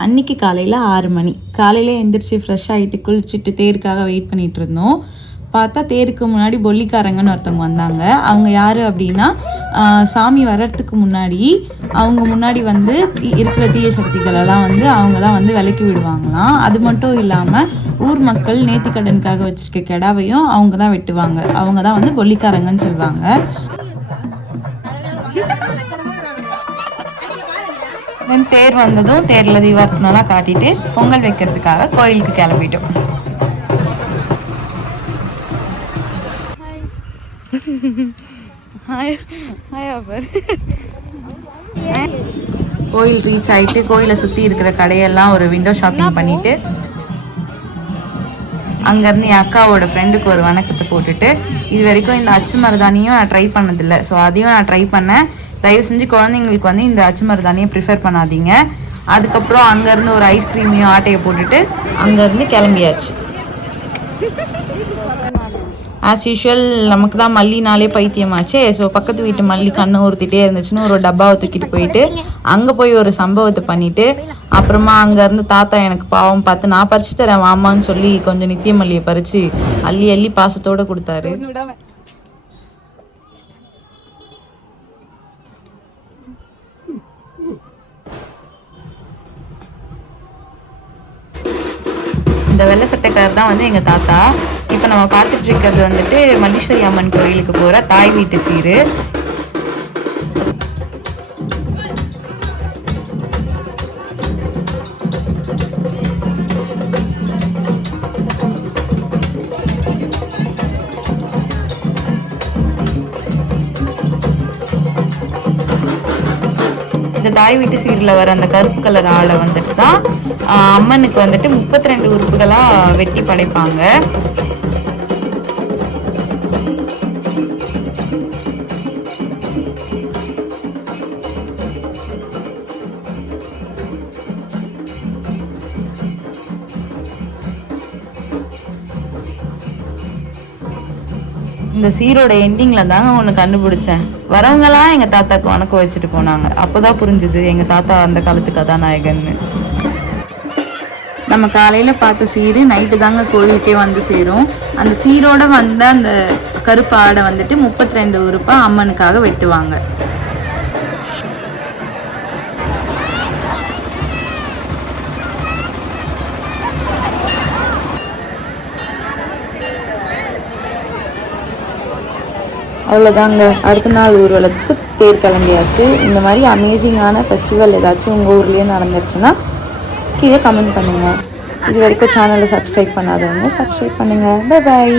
அன்னைக்கு காலையில் ஆறு மணி. காலையில் எந்திரிச்சு ஃப்ரெஷ் ஆகிட்டு குளிச்சுட்டு தேருக்காக வெயிட் பண்ணிகிட்டு இருந்தோம். பார்த்தா தேருக்கு முன்னாடி பொல்லிக்காரங்கன்னு ஒருத்தவங்க வந்தாங்க. அவங்க யார் அப்படின்னா சாமி வர்றதுக்கு முன்னாடி அவங்க முன்னாடி வந்து தீ- இருக்கிற தீய சக்திகளெல்லாம் வந்து அவங்க தான் வந்து விலக்கி விடுவாங்களாம். அது மட்டும் இல்லாமல் ஊர் மக்கள் நேர்த்திக்கடனுக்காக வச்சுருக்க கிடாவையும் அவங்க தான் வெட்டுவாங்க. அவங்க தான் வந்து பொல்லிக்காரங்கன்னு சொல்லுவாங்க தென் தேர் வந்ததும் தேரில் தீபார்த்தனெல்லாம் காட்டிட்டு பொங்கல் வைக்கிறதுக்காக கோயிலுக்கு கிளம்பிட்டோம். கோயில் ரீச் ஆயிட்டு கோயிலை சுற்றி இருக்கிற கடையெல்லாம் ஒரு விண்டோ ஷாப்பிங் பண்ணிட்டு அங்கேருந்து என் அக்காவோட ஃப்ரெண்டுக்கு ஒரு வணக்கத்தை போட்டுட்டு இது வரைக்கும் இந்த அச்சு மருதாணியும் நான் ட்ரை பண்ணதில்லை. ஸோ அதையும் நான் ட்ரை பண்ணேன். தயவு செஞ்சு குழந்தைங்களுக்கு வந்து இந்த அச்சு மருதாணியை ப்ரிஃபர் பண்ணாதீங்க. அதுக்கப்புறம் அங்கேருந்து ஒரு ஐஸ்கிரீமையும் ஆட்டையை போட்டுட்டு அங்கேருந்து கிளம்பியாச்சு. ஆஸ் யூஷுவல் நமக்கு தான் மல்லினாலே பைத்தியமாச்சு. ஸோ பக்கத்து வீட்டு மல்லி கண்ணை ஊறுத்திட்டே இருந்துச்சுன்னு ஒரு டப்பாவை தூக்கிட்டு போயிட்டு அங்கே போய் ஒரு சம்பவத்தை பண்ணிட்டு அப்புறமா அங்கேருந்து தாத்தா எனக்கு பாவம் பார்த்து நான் பறிச்சு தரேன் வாமான்னு சொல்லி கொஞ்சம் நித்திய மல்லியை பறித்து அள்ளி அள்ளி பாசத்தோட கொடுத்தாரு. இந்த வெள்ளை சட்டைக்காரர் தான் வந்து எங்கள் தாத்தா. இப்போ நம்ம பார்த்துட்டு இருக்கிறது வந்துட்டு மல்லீஸ்வரி அம்மன் கோயிலுக்கு போகிற தாய் வீட்டு சீரு. இந்த தாய் வீட்டு சீரில் வர அந்த கருப்பு கலர் ஆளை வந்துட்டு தான் அம்மனுக்கு வந்துட்டு முப்பத்தி ரெண்டு உறுப்புகளாக வெட்டி படைப்பாங்க. இந்த சீரோட எண்டிங்கில் தாங்க ஒன்று கண்டுபிடிச்சேன். வரவங்களாம் எங்கள் தாத்தாக்கு வணக்கம் வச்சுட்டு போனாங்க. அப்போதான் புரிஞ்சுது எங்கள் தாத்தா அந்த காலத்து கதாநாயகன்னு. நம்ம காலையில் பார்த்த சீரு நைட்டு தாங்க கோயிலுக்கே வந்து சேரும். அந்த சீரோட வந்த அந்த கருப்பு ஆடை வந்துட்டு முப்பத்தி ரெண்டு உறுப்பாக அம்மனுக்காக வெட்டுவாங்க. அவ்வளோதாங்க அடுத்த நாள் ஊர்வலத்துக்கு தேர் கிளம்பியாச்சு. இந்த மாதிரி அமேசிங்கான ஃபெஸ்டிவல் ஏதாச்சும் உங்கள் ஊர்லேயே நடந்துருச்சுன்னா கீழே கமெண்ட் பண்ணுங்கள் இது வரைக்கும் சேனலை சப்ஸ்கிரைப் பண்ணாதவங்க சப்ஸ்கிரைப் பண்ணுங்கள் பாய்